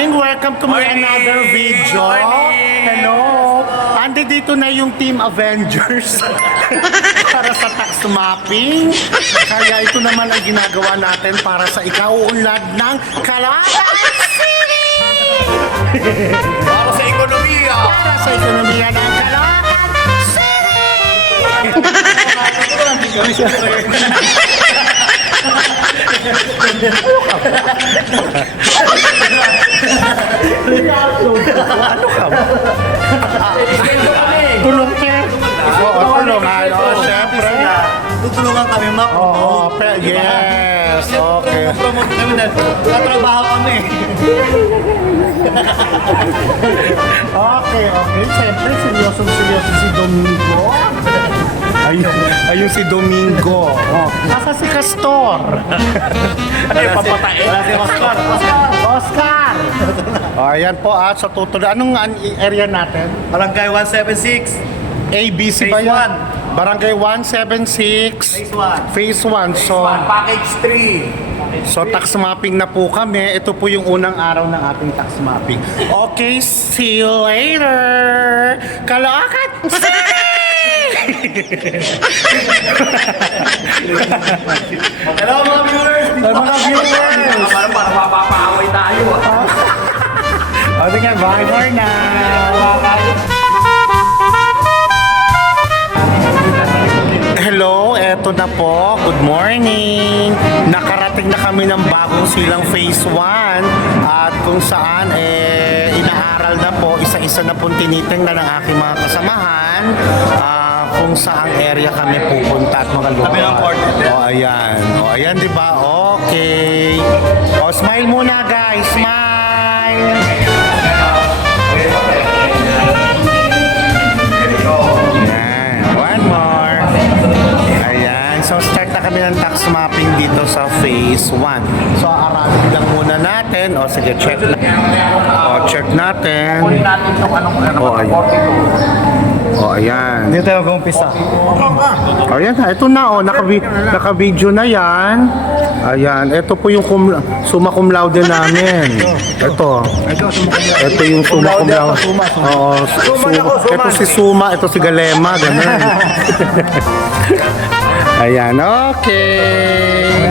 morning! Welcome to my Morning! another video. Morning! Hello! Andi dito na yung Team Avengers para sa tax mapping. Kaya ito naman ang ginagawa natin para sa ikauunlad ng Caloocan City! Para sa ekonomiya. Para sa ekonomiya ng Caloocan City! Oo, syempre. Tutulungan kami, ma'am. Oo, pe- yes. Okay. Promote kami na katrabaho kami. Okay, okay. Siyempre, seryoso seryoso si Domingo. Ayun, ayun si Domingo. Oh. Nasa si Castor. Yung papatayin? Wala si Oscar. Oscar! oh, ayan po at sa tutuloy. Anong an- area natin? Barangay 176. ABC Phase ba yan? one. Barangay 176. Phase 1. Phase 1. So, Package 3. so tax mapping na po kami. Ito po yung unang araw ng ating tax mapping. Okay, see you later! Kaloocan! Hello mga viewers. Ay, mga viewers! Parang parang mapapaaway tayo. ah. O, sige, bye for now! Hello, eto na po. Good morning. Nakarating na kami ng bagong silang phase 1 at kung saan eh inaaral na po, isa-isa na pong tinitingnan ng aking mga kasamahan ah, kung saang area kami pupunta at mga lugar. Kami ng coordinate. O, ayan. O, ayan, di ba? Okay. O, smile muna, guys. Smile! Ayan. So, start na kami ng tax mapping dito sa phase 1. So, aralin lang muna natin. O, sige, check na. O, check natin. natin yung anong ano, O, ayan. O, ayan. Dito tayo mag-umpisa. O, ayan. Ito na, o. Naka-vi- Naka-video na yan. Ayan. Ito po yung cum, summa cum laude namin. Ito. Ito yung summa cum laude. Suma, suma. Oo. su- su- Ito si Suma, ito si Galema. Ganun. Ayan, okay.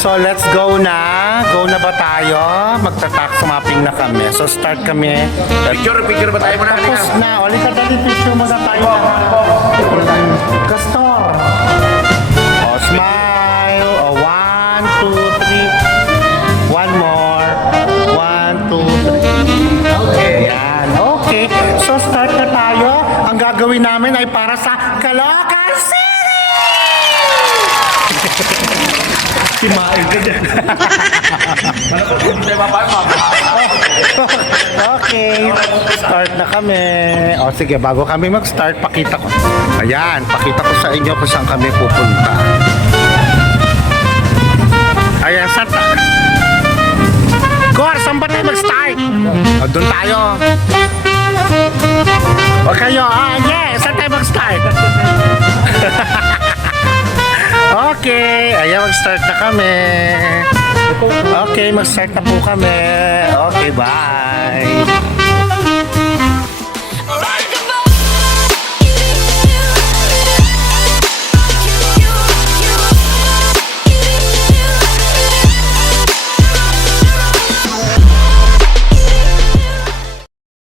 So let's go na. Go na ba tayo? Magta-tax mapping na kami. So start kami. Picture, picture ba tayo muna? Tapos na. Ulit ka dali picture mo na tayo. Castor. Oh, smile. Oh, one, two, three. One more. One, two, three. Okay. Yan. Okay. So start na tayo. Ang gagawin namin ay para sa Caloocan City! Simain ka dyan. Okay, start na kami. O sige, bago kami mag-start, pakita ko. Ayan, pakita ko sa inyo kung saan kami pupunta. Okay, ayan, mag-start na kami. Okay, mag-start na po kami. Okay, bye.